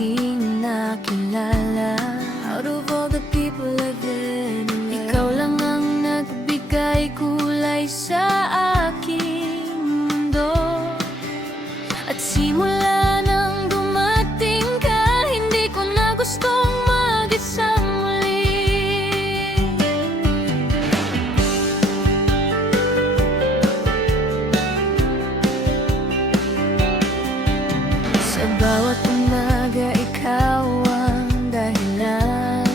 aking nakilala. Out of all the people I've been around, ikaw lang ang nagbigay kulay sa aking mundo. At simula nang dumating ka, hindi ko na gustong mag-isa muli. Sa bawat umaga, ikaw ang dahilan.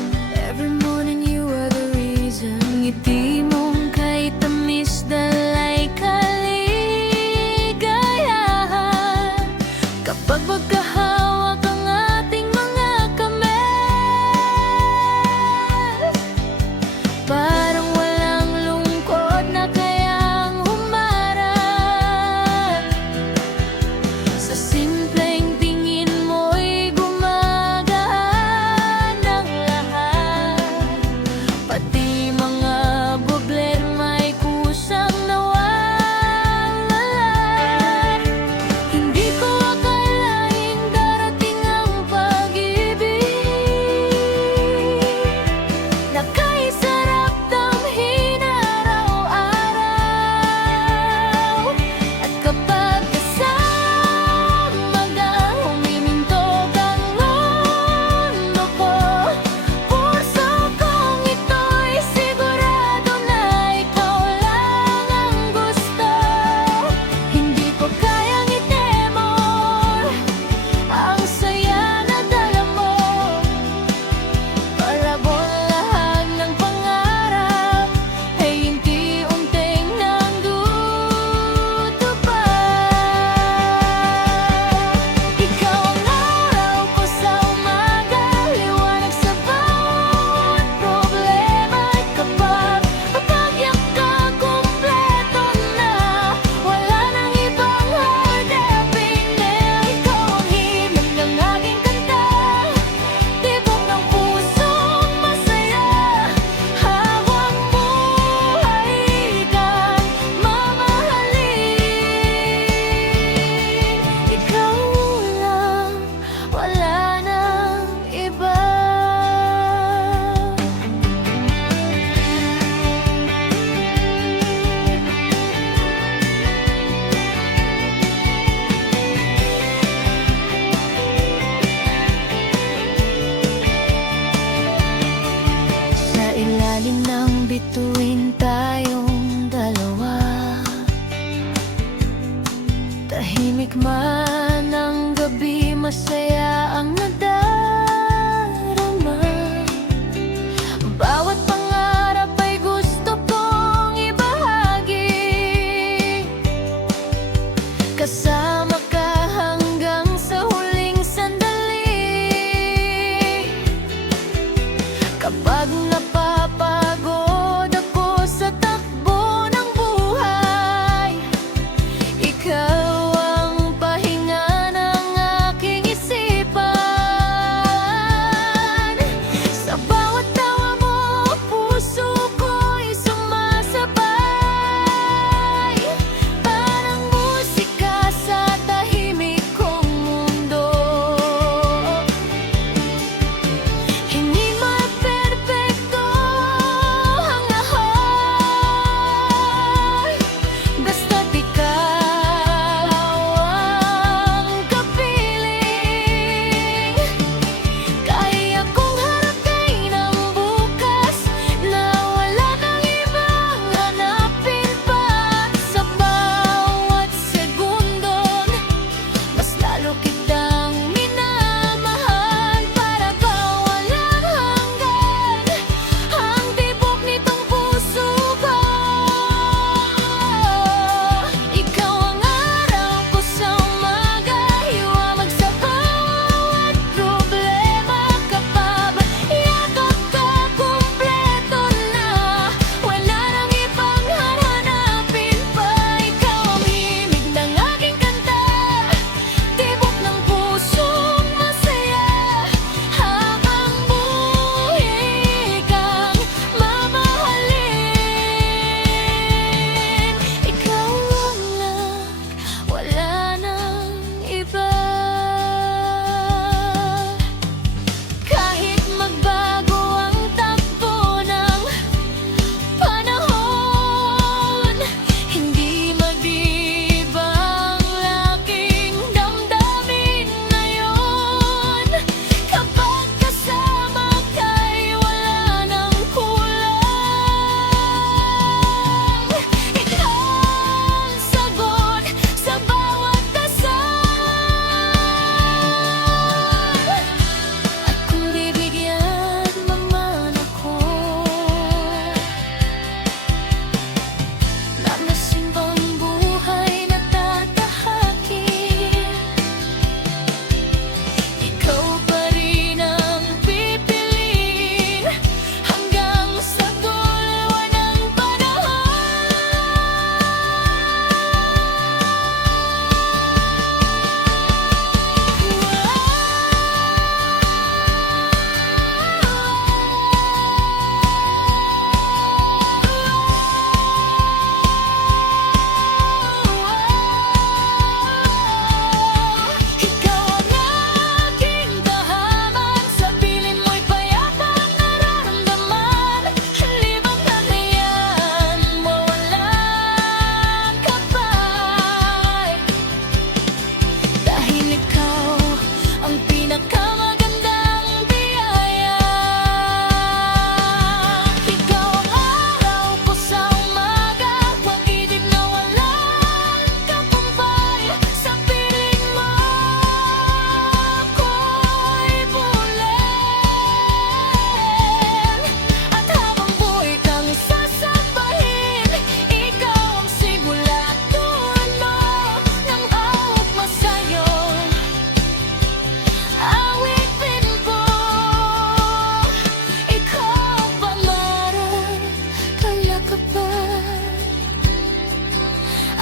Every morning you are the reason. Ngiti mong kay tamis, dalay kaligayahan. Kapag magkahawak ang ating mga kamay, parang walang lungkot na kayang humarap. Sa simpleng tingin mo'y gumagaan ang lahat. Pati mga problema'y kusang nawawala. Hindi ko akalaing darating ang pag-ibig na kay sarap damhin araw-araw. At kapag kasama ka, humimintok ang mundo ko. Puso kong ito'y sigurado na ikaw lang ang gusto. Hindi ko kayang itemor ang saya na dala mo. Palabon lahat ng pangarap ay unti-unting nagtutupad. Ikaw ang araw ko sa umaga, liwanag sa bawat problema. At kapag pagyak ka, kumpleto na, wala nang ibang hanapin. Ikaw ang himig ng aking kanta, tibok ng pusong masaya. Hawak buhay kang mamahalin. Ikaw lang, wala nang iba. Sa ilalim ng bituin tayong dalawa, tahimik man ang gabi, masaya ang nadarama. Bawat pangarap ay gusto kong ibahagi. Kasama ka hanggang sa huling sandali. Kapag napapagod ako sa takbo ng buhay, ikaw ang pahinga ng aking isipan. Sa bawat tawa mo, puso ko'y sumasabay. Parang musika sa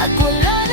At wala